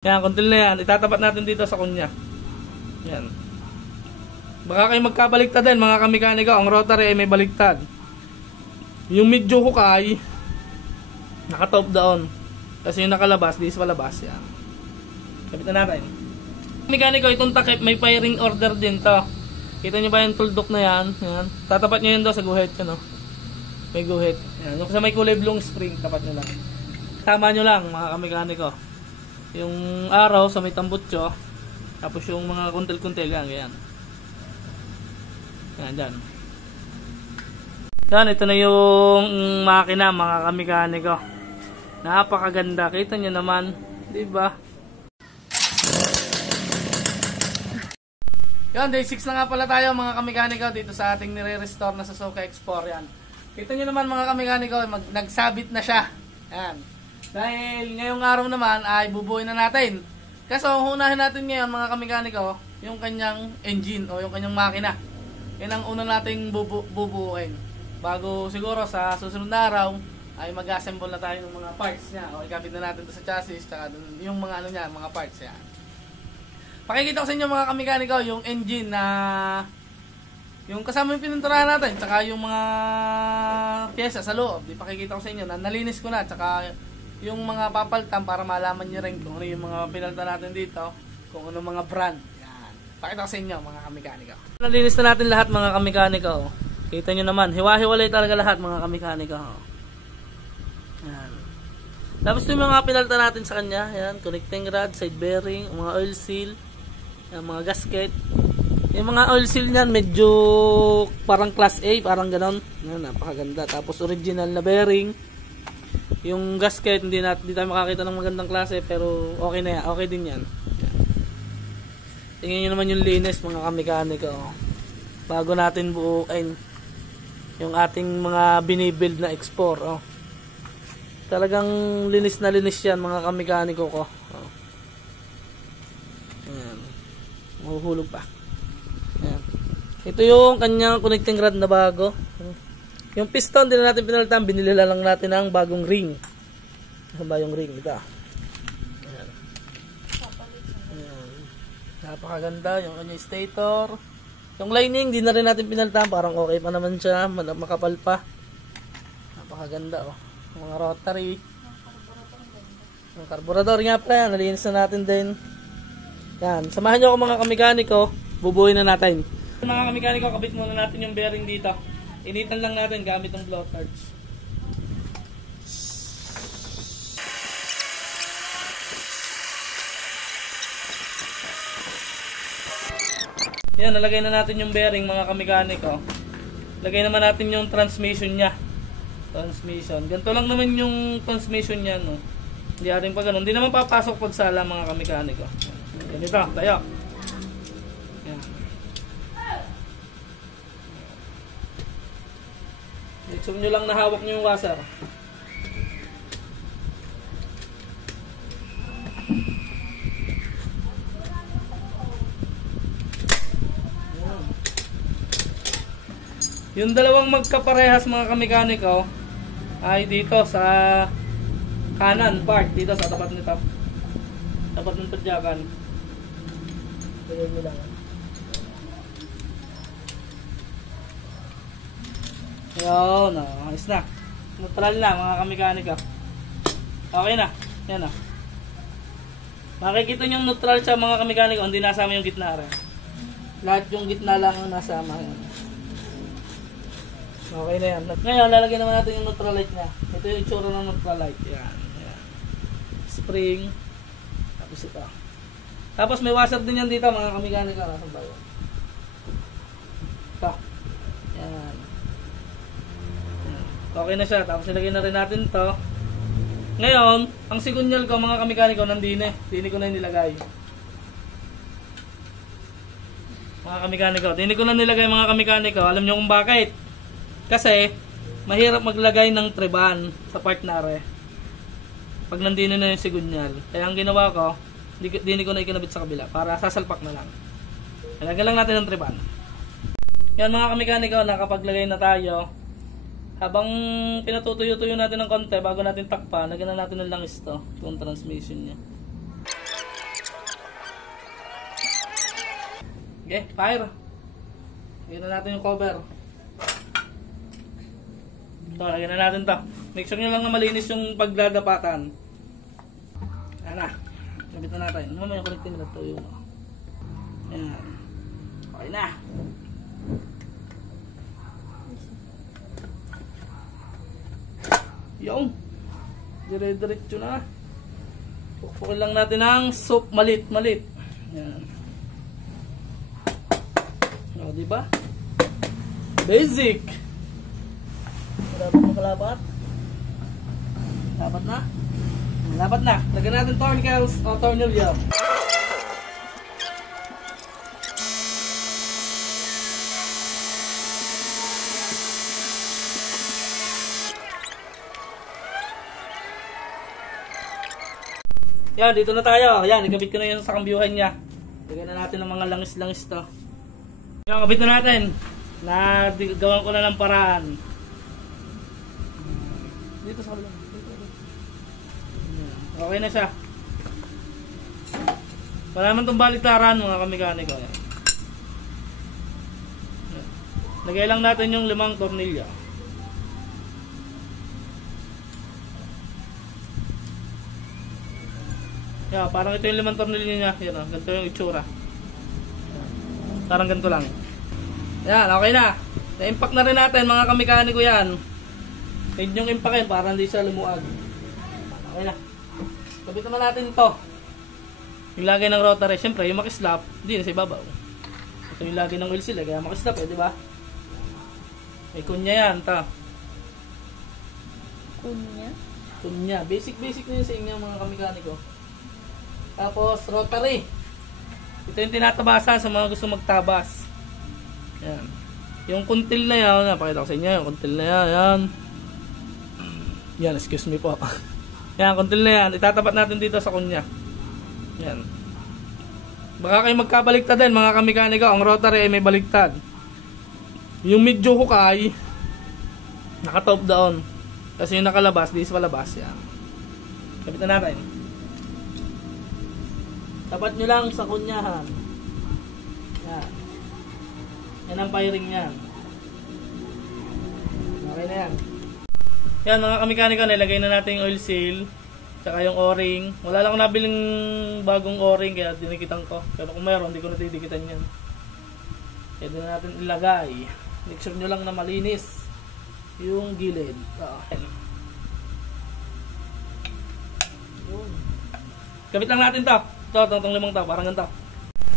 Yan, kontil na yan. Itatapat natin dito sa kunya. Yan. Baka kayo magkabaliktad din mga kamekaniko. Ang rotary ay may baliktad. Yung medyo hukay, naka-top down. Kasi yung nakalabas, dis palabas. Yan. Kapit na natin. Mekaniko, itong takip may firing order din to. Kita nyo ba yung tuldok na yan? Yan. Tatapat nyo yun daw sa guhit. Yan, oh. May guhit. Yan. Yung sa may kulay blue spring, tapat nyo lang. Tama nyo lang mga kamekaniko. Yung araw sa may tambutso. Tapos yung mga kuntil-kuntil. Yan, yan. Yan, dyan. Yan, ito na yung makina mga kamekaniko. Napakaganda. Kita nyo naman. Diba? Yan, day 6 na nga pala tayo mga kamekaniko dito sa ating nire-restore na Suzuki X4. Yan. Kita nyo naman mga kamekaniko, nagsabit na siya. Yan. Dahil ngayong araw naman ay bubuuin na natin. Kaso unahin natin ngayon mga kamekaniko, yung kanyang engine o yung kanyang makina. Yan ang una nating bubuuin. Bago siguro sa susunod na araw ay mag-assemble na tayo ng mga parts niya. O ikabit na natin ito sa chassis, tsaka yung mga ano niya, mga parts yan. Pakikita ko sa inyo mga kamekaniko yung engine na yung kasama yung pininturahan natin, tsaka yung mga pyesa sa loob. Di pakikita ko sa inyo na nalinis ko na, tsaka yung mga papalitan para malaman nyo rin kung ano yung mga pinalitan natin dito, kung ano mga brand. Yan. Pakita ko sa inyo mga kamekaniko. Nalinis na natin lahat mga kamekaniko. Kita nyo naman, hiwa-hiwalay talaga lahat mga kamekaniko. Yan. Tapos yung mga pinalitan natin sa kanya, yan, connecting rod, side bearing, mga oil seal, yan, mga gasket. Yung mga oil seal niyan medyo parang class A, parang ganon. Yan, napakaganda. Tapos original na bearing. Yung gasket, hindi tayo makakita ng magandang klase, pero okay na yan, okay din yan. Yan. Tingnan nyo naman yung linis mga kamekaniko. Bago natin buuin yung ating mga binibuild na X4. Oh. Talagang linis na linis yan mga kamekaniko ko. Oh. Ayan. Mahuhulog pa. Ayan. Ito yung kanyang connecting rod na bago. Yung piston, din na natin pinalitan. Binili lang natin ang bagong ring. Ano ba yung ring? Ito. Ayan. Ayan. Napakaganda yung kanyang stator. Yung lining, din na rin natin pinalitan. Parang okay pa naman siya. Makapal pa. Napakaganda oh. Mga rotary. Ang carburetor nga pala yan. Nalinis na natin din. Yan. Samahan nyo ako mga kamekaniko. Bubuuin na natin. Mga kamekaniko, kabit muna natin yung bearing dito. Initan lang natin gamit ng blowtorch. Yan, nalagay na natin yung bearing mga kamekaniko. Lagay naman natin yung transmission niya. Transmission. Ganito lang naman yung transmission niya, no. Hindi ating pa ganun. Hindi naman papasok pag sala mga kamekaniko. Ganito, tayo. Yan. Gusto nyo lang nahawak nyo yung washer. Yung dalawang magkaparehas mga kamekaniko ay dito sa kanan part, dito sa tapat nito. Tapat ng tadyakan. Pwede nyo lang. Yun, ayos na. Neutral na mga kamekaniko. Okay na. Yan o. Makikita nyo neutral siya mga kamekaniko. Hindi nasama yung gitna rin. Lahat yung gitna lang ang nasama. Yan. Okay na yan. Ngayon, lalagyan naman natin yung neutral light niya. Ito yung itsura ng neutral light. Yan. Yan. Spring. Tapos ito. Tapos may washer din yan dito mga kamekaniko. Nasaan ba yun? Ito. Yan. Okay na siya. Tapos nilagay na rin natin to. Ngayon, ang sigunyal ko mga kamekaniko nandine. Dini ko na nilagay. Mga kamekaniko. Dini ko na nilagay mga kamekaniko. Alam nyo kung bakit? Kasi, mahirap maglagay ng treban sa part na are. Pag nandine na yung sigunyal. Kaya ang ginawa ko, dini ko na ikinabit sa kabila. Para sasalpak na lang. Lagyan lang natin ng treban. Yan mga kamekaniko, nakapaglagay na tayo. Habang pinatutuyo-tuyo natin ng konti bago natin takpan, lagyan na natin ng langis to, yung transmission niya. Okay, fire. Lagyan na natin yung cover. Ito, lagyan na natin to. Make sure nyo lang na malinis yung pagdadapatan. Ayan na. Labit na natin. Ano may connecting na ito yung... Ayan. Okay na. Yung. Dire-diretso na. Pukpukin lang natin ng soap malit-malit. Ayan. O, diba? Basic. Dapat makalapat. Dapat na. Dapat na. Lagyan natin tournicals o tornilyo. Yan, dito na tayo. Yan, ikabit ko na yun sa kambyuhan niya. Lagyan na natin ng mga langis-langis to. Yan, kabit na natin. Gawan ko na ng paraan. Dito sa kabila. Okay na siya. Wala naman itong baliktaran mga kamekaniko. Lagay lang natin yung 5 tornilyo. Yeah, parang ito yung 5 tornilyo niya. Yan, ganito yung itsura. Parang ganito lang. Yan, okay na. Na-impact na rin natin mga kamekaniko yan. Pwede yung impakin para hindi siya lumuag. Okay na. Kabit naman natin ito. Yung lagay ng rotary. Siyempre, yung makislap, hindi na sa ibabaw. Ito yung lagay ng oil seal. Kaya makislap di ba? May kunya yan. Ito. Kunya? Kunya. Basic na yun sa inyo mga kamekaniko. Tapos, rotary. Ito yung tinatabasan sa mga gusto magtabas. Yan. Yung kuntil na yan, napakita ko sa inyo, yung kuntil na yan, yan. Yan, excuse me po. Yan, kuntil na yan. Itatapat natin dito sa kunya. Yan. Baka kayo magkabaliktad din, mga kamekaniko. Ang rotary ay may baliktad. Yung medyo hukay, naka-top down. Kasi yung nakalabas, di sa palabas. Yan. Kapit na natin. Tapat nyo lang sa kunyahan. Yan. Yan ang firing yan. Okay na yan. Yan mga kamekaniko, nilagay na natin yung oil seal. Tsaka yung o-ring. Wala lang akong nabiling bagong o-ring kaya dinikitan ko. Pero kung mayroon, hindi ko natidikitan yan. Kaya doon na natin ilagay. Make sure nyo lang na malinis yung gilid. Kabit lang natin to. Ito, itong 5 to, parang ganito.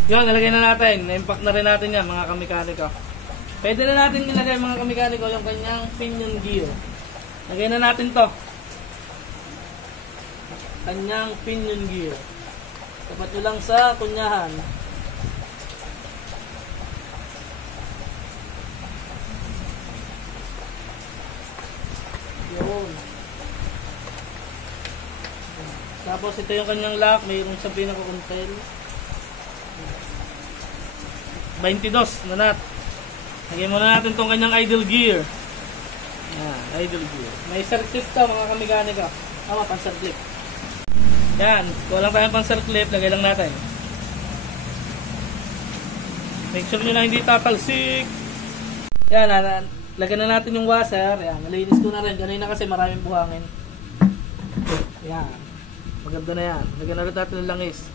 Yun, nalagay na natin. Na-impact na rin natin yan, mga kamekaniko. Pwede na natin ilagay, mga kamekaniko, yung kanyang pinion gear. Lagay na natin to. Kanyang pinion gear. Tapat nyo lang sa kunyahan. Yun. Tapos ito yung kanyang lock, mayroong sa pinaka-contel. 22 na nut. Lagyan muna natin itong kanyang idle gear. Yan, idle gear. May circlip to mga kamekaniko. Tama, pan-circlip. Yan, kuha lang tayong pan-circlip, lagay lang natin. Make sure nyo na hindi tatalsik. Yan, lagyan na natin yung washer. Yan, nalinis ko na rin. Ganun na kasi maraming buhangin. Yan. Maganda na yan. Lagyan na rin natin ng langis.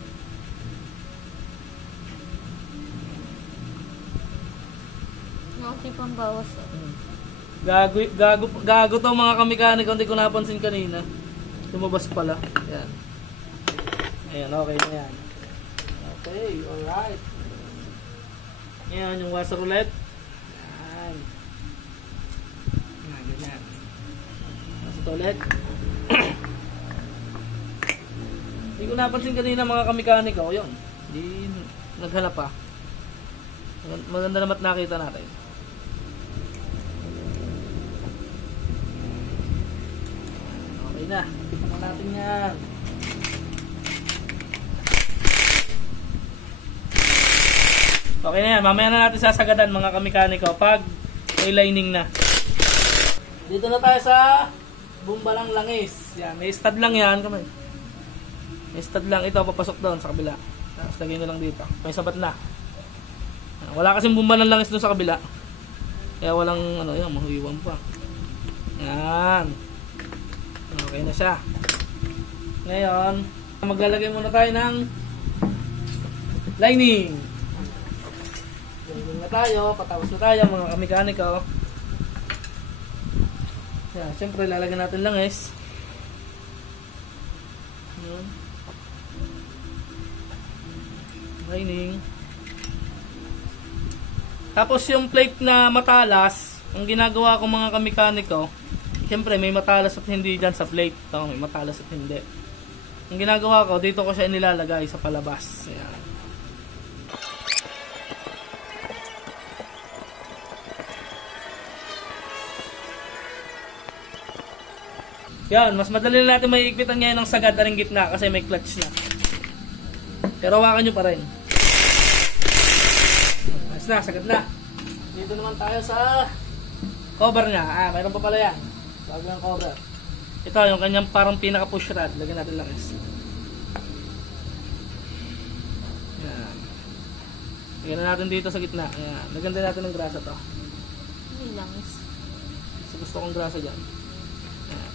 Okay pang bawas. Gago to mga kamekaniko. Hindi ko napansin kanina. Lumabas pala. Yan. Ayan, okay na yan. Okay, alright. Yan, yung washer ulit. Yan. Yan, ganyan. Washer ulit. Hindi ko napansin kanina mga kamekaniko. Yun. Hindi naghanap pa. Maganda naman nakita natin. Okay na. Tignan natin yan. Okay na yan. Mamaya na natin sasagadan mga kamekaniko pag may lining na. Dito na tayo sa bumbalang langis. Yan. May stud lang yan. Kamay. May stud lang ito, papasok doon sa kabila. Tapos lagay nyo lang dito. May sabat na. Wala kasing bumba ng langis doon sa kabila. Kaya walang ano, yan, mahuiwan pa. Yan. Okay na siya. Ngayon, maglalagay muna tayo ng lining. Lining na tayo, patapos na tayo mga kamekaniko. Yan, syempre lalagyan natin langis. Yan. Lining. Tapos yung plate na matalas, ang ginagawa ko mga kamekaniko, syempre may matalas at hindi dyan sa plate. Ito, may matalas at hindi. Ang ginagawa ko, dito ko siya inilalagay sa palabas. Ayan. Yan, mas madali na natin may ikpitan ngayon ng sagad na rin gitna kasi may clutch na. Pero hawakan nyo pa rin. Ayos na, sagad na. Dito naman tayo sa cover niya. Mayroon pa pala yan. Bago yung cover. Ito, yung kanyang parang pinaka push rod. Lagyan natin langis. Yan. Lagyan na natin dito sa gitna. Yan. Lagyan din natin ng grasa to. May langis. So, gusto kong grasa dyan. Yan.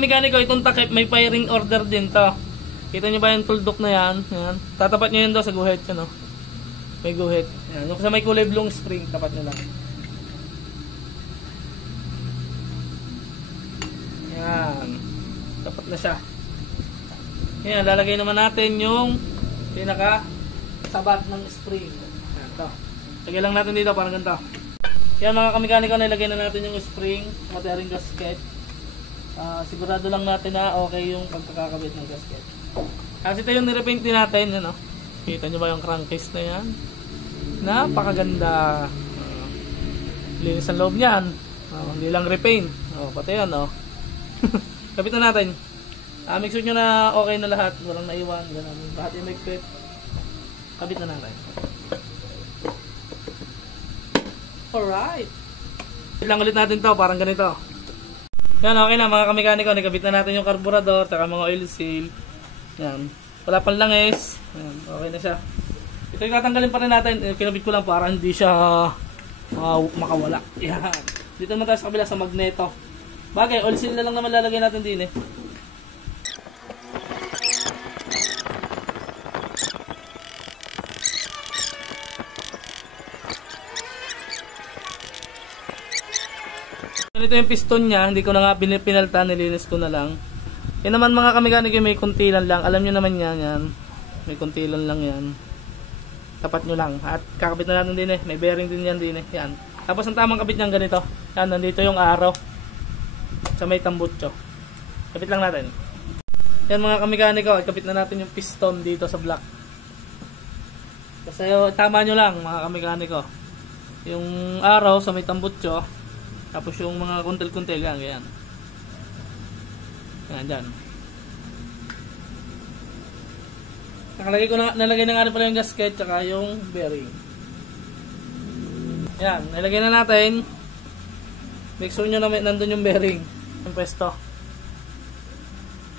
Mekaniko, itong takip may firing order din to. Kita nyo ba yung tuldok na yan? Yan. Tatapat nyo yun daw sa guhit. Yan, oh. May guhit. Yan. Yung sa may kulay blue spring, tapat nyo lang. Yan. Tapat na siya. Yan. Lalagay naman natin yung pinaka sabat ng spring. Yan. Ito. Lagay lang natin dito parang ganito. Yan mga kamekaniko, nilagay na natin yung spring, mataring gasket. Sigurado lang natin na okay yung pagkakabit ng gasket. Kasi ito yung nirepaint din natin. Yan, oh. Kita nyo ba yung crankcase na yan? Napakaganda. Linis ang loob niyan. Hindi lang repaint. Pati yan. Kapit na natin. Make sure nyo na okay na lahat. Walang naiwan. Ganun. Lahat yung magpit. Kapit na natin. Alright. Kapit lang ulit natin to. Parang ganito. Yan, okay na mga kamekaniko. Nakabit na natin yung carburetor. Taka mga oil seal. Yan. Wala pang langis. Yan. Okay na siya. Ito yung tatanggalin pa rin natin. Kinabit ko lang para hindi siya makawala. Yan. Dito naman tayo sa kabila sa magneto. Bagay, oil seal na lang naman lalagay natin din eh. Ito yung piston niya. Hindi ko na nga pinalta. Nilinis ko na lang. Yan naman mga kamekaniko, may kuntilan lang. Alam nyo naman yan. May kuntilan lang yan. Tapat nyo lang. At kakabit na natin din eh. May bearing din yan din eh. Yan. Tapos ang tamang kabit niyang ganito. Yan, nandito yung araw. Sa may tambutso. Kabit lang natin. Yan mga kamekaniko, kabit na natin yung piston dito sa block. Kasi tama nyo lang mga kamekaniko. Yung araw sa may tambutso. Tapos yung mga kuntil-kuntil. Yan, ganyan. Yan, dyan. Nalagay na nga rin pala yung gasket tsaka yung bearing. Yan, nilagay na natin. Make sure nyo na nandun yung bearing. Yung pwesto.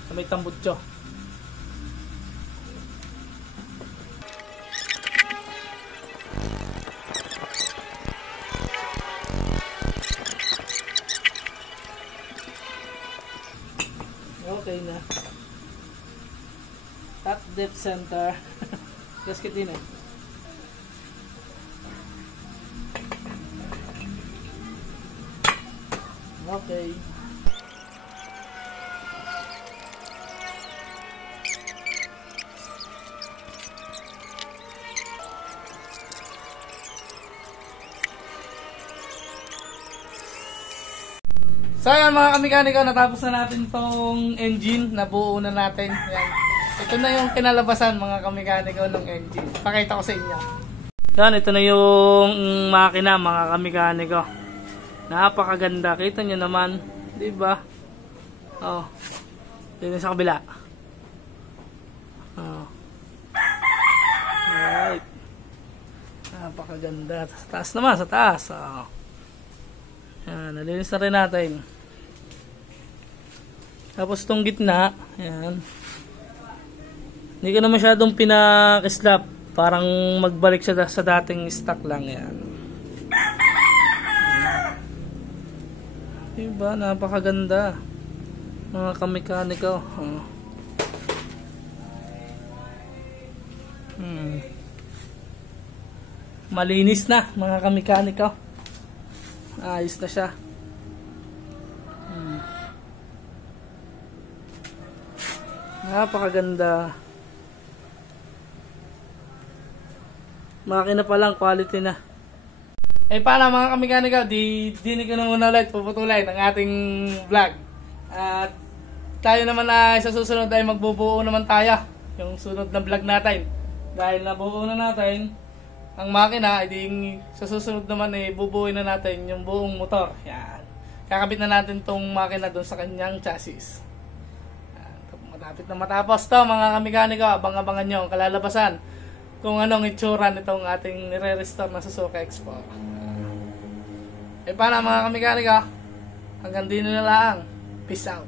Sa may tambutso. Okay na. Top depth center. Gasket din eh. Okay. So ayan mga kamekaniko, natapos na natin tong engine, nabuo na natin. Ayan. Ito na yung kinalabasan mga kamekaniko ng engine. Pakita ko sa inyo. Yan, ito na yung makina mga kamekaniko. Napakaganda. Kita nyo naman. Diba? Oh. Dito sa kabila. Oh. Alright. Napakaganda. Sa taas naman, sa taas. Oh. Yan, nalinis na rin natin. Tapos itong gitna, yan. Hindi ko na masyadong pinakislap. Parang magbalik siya sa dating stock lang yan. Diba? Napakaganda. Mga kamekaniko. Malinis na mga kamekaniko. Ayos na siya. Napakaganda. Makina pa lang, quality na. Eh paano mga kamekaniko, dinig ko na muna ulit puputulay ng ating vlog. At tayo naman ay sa susunod ay magbubuo naman tayo yung sunod na vlog natin. Dahil nabuo na natin ang makina, ay sa susunod naman ay bubuuin na natin yung buong motor. Yan. Kakabit na natin tong makina doon sa kanyang chassis. Yan. Matapit na matapos to mga kamekaniko, abang-abangan nyo ang kalalabasan kung anong itsura nitong ating nire-restore na Suzuki Explorer. Eh paano mga kamekaniko, hanggang din na lang. Peace out.